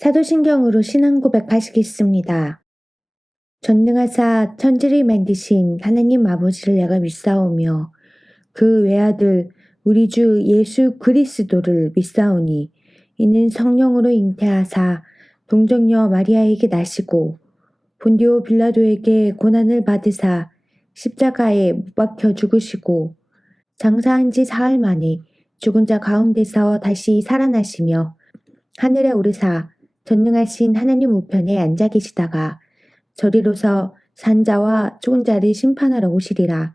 사도신경으로 신앙 고백하시겠습니다. 전능하사 천지를 만드신 하나님 아버지를 내가 믿사오며 그 외아들 우리 주 예수 그리스도를 믿사오니 이는 성령으로 잉태하사 동정녀 마리아에게 나시고 본디오 빌라도에게 고난을 받으사 십자가에 못 박혀 죽으시고 장사한 지 사흘 만에 죽은 자 가운데서 다시 살아나시며 하늘에 오르사 전능하신 하나님 우편에 앉아 계시다가 저리로서 산자와 죽은 자를 심판하러 오시리라.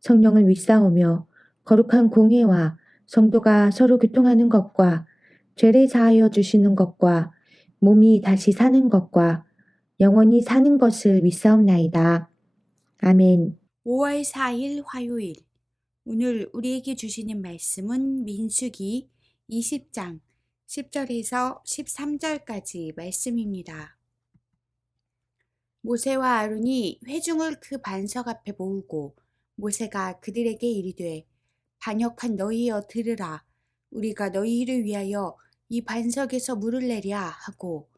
성령을 믿사오며 거룩한 공회와 성도가 서로 교통하는 것과 죄를 사하여 주시는 것과 몸이 다시 사는 것과 영원히 사는 것을 믿사옵나이다. 아멘. 5월 4일 화요일. 오늘 우리에게 주시는 말씀은 민수기 20장 10절에서 13절까지 말씀입니다. 모세와 아론이 회중을 그 반석 앞에 모으고 모세가 그들에게 이르되 반역한 너희여 들으라. 우리가 너희를 위하여 이 반석에서 물을 내랴 하고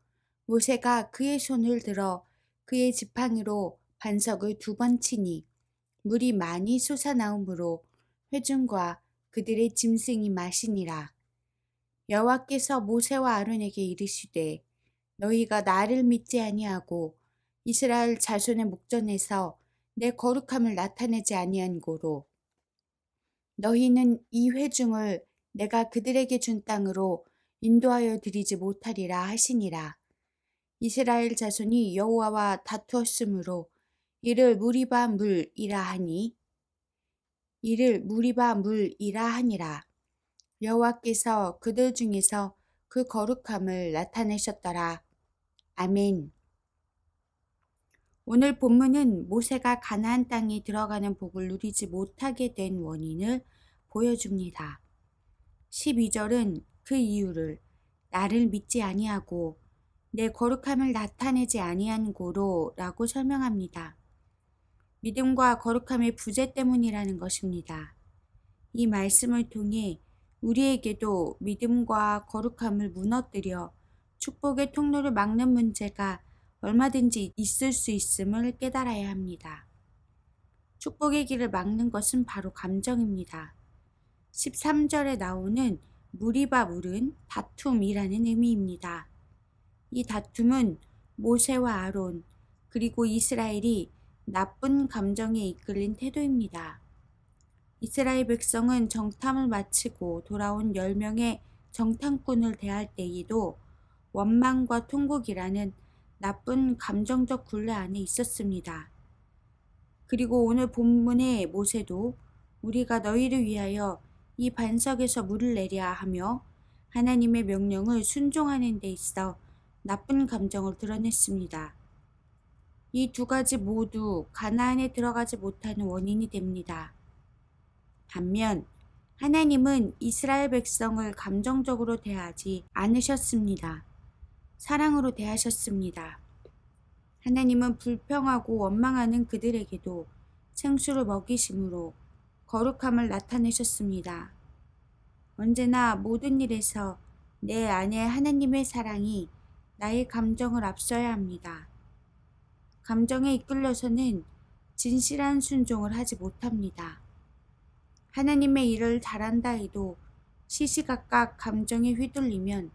모세가 그의 손을 들어 그의 지팡이로 반석을 2번 치니 물이 많이 솟아나오므로 회중과 그들의 짐승이 마시니라. 여호와께서 모세와 아론에게 이르시되 너희가 나를 믿지 아니하고 이스라엘 자손의 목전에서 내 거룩함을 나타내지 아니한 고로 너희는 이 회중을 내가 그들에게 준 땅으로 인도하여 드리지 못하리라 하시니라. 이스라엘 자손이 여호와와 다투었으므로 이를 무리바 물이라 하니라. 여호와께서 그들 중에서 그 거룩함을 나타내셨더라. 아멘. 오늘 본문은 모세가 가나안 땅에 들어가는 복을 누리지 못하게 된 원인을 보여줍니다. 12절은 그 이유를 나를 믿지 아니하고 내 거룩함을 나타내지 아니한 고로 라고 설명합니다. 믿음과 거룩함의 부재 때문이라는 것입니다. 이 말씀을 통해 우리에게도 믿음과 거룩함을 무너뜨려 축복의 통로를 막는 문제가 얼마든지 있을 수 있음을 깨달아야 합니다. 축복의 길을 막는 것은 바로 감정입니다. 13절에 나오는 무리바 물은 다툼이라는 의미입니다. 이 다툼은 모세와 아론 그리고 이스라엘이 나쁜 감정에 이끌린 태도입니다. 이스라엘 백성은 정탐을 마치고 돌아온 10명의 정탐꾼을 대할 때에도 원망과 통곡이라는 나쁜 감정적 굴레 안에 있었습니다. 그리고 오늘 본문의 모세도 우리가 너희를 위하여 이 반석에서 물을 내랴 하며 하나님의 명령을 순종하는 데 있어 나쁜 감정을 드러냈습니다. 이 2가지 모두 가나안에 들어가지 못하는 원인이 됩니다. 반면 하나님은 이스라엘 백성을 감정적으로 대하지 않으셨습니다. 사랑으로 대하셨습니다. 하나님은 불평하고 원망하는 그들에게도 생수를 먹이심으로 거룩함을 나타내셨습니다. 언제나 모든 일에서 내 안에 하나님의 사랑이 나의 감정을 앞서야 합니다. 감정에 이끌려서는 진실한 순종을 하지 못합니다. 하나님의 일을 잘한다 해도 시시각각 감정에 휘둘리면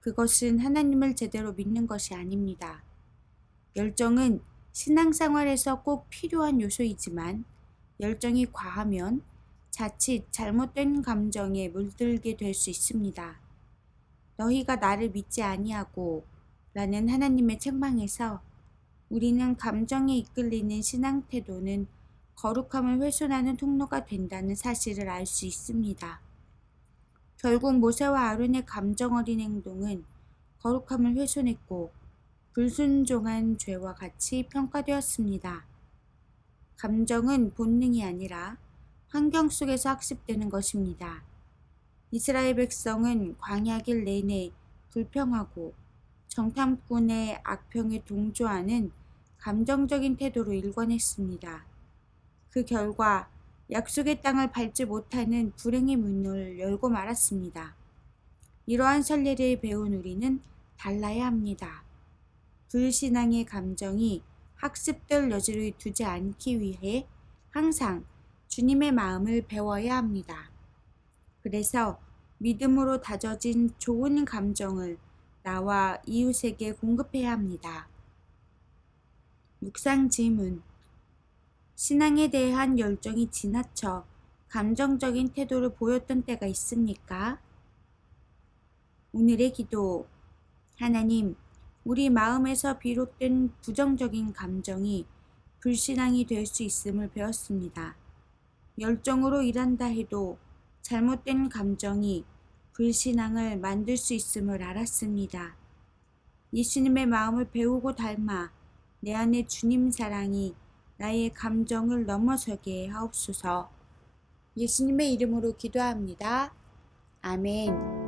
그것은 하나님을 제대로 믿는 것이 아닙니다. 열정은 신앙생활에서 꼭 필요한 요소이지만 열정이 과하면 자칫 잘못된 감정에 물들게 될 수 있습니다. 너희가 나를 믿지 아니하고 라는 하나님의 책망에서 우리는 감정에 이끌리는 신앙 태도는 거룩함을 훼손하는 통로가 된다는 사실을 알 수 있습니다. 결국 모세와 아론의 감정 어린 행동은 거룩함을 훼손했고 불순종한 죄와 같이 평가되었습니다. 감정은 본능이 아니라 환경 속에서 학습되는 것입니다. 이스라엘 백성은 광야길 내내 불평하고 정탐꾼의 악평에 동조하는 감정적인 태도로 일관했습니다. 그 결과 약속의 땅을 밟지 못하는 불행의 문을 열고 말았습니다. 이러한 선례를 배운 우리는 달라야 합니다. 불신앙의 감정이 학습될 여지를 두지 않기 위해 항상 주님의 마음을 배워야 합니다. 그래서 믿음으로 다져진 좋은 감정을 나와 이웃에게 공급해야 합니다. 묵상 질문. 신앙에 대한 열정이 지나쳐 감정적인 태도를 보였던 때가 있습니까? 오늘의 기도. 하나님, 우리 마음에서 비롯된 부정적인 감정이 불신앙이 될 수 있음을 배웠습니다. 열정으로 일한다 해도 잘못된 감정이 불신앙을 만들 수 있음을 알았습니다. 예수님의 마음을 배우고 닮아 내 안에 주님 사랑이 나의 감정을 넘어서게 하옵소서. 예수님의 이름으로 기도합니다. 아멘.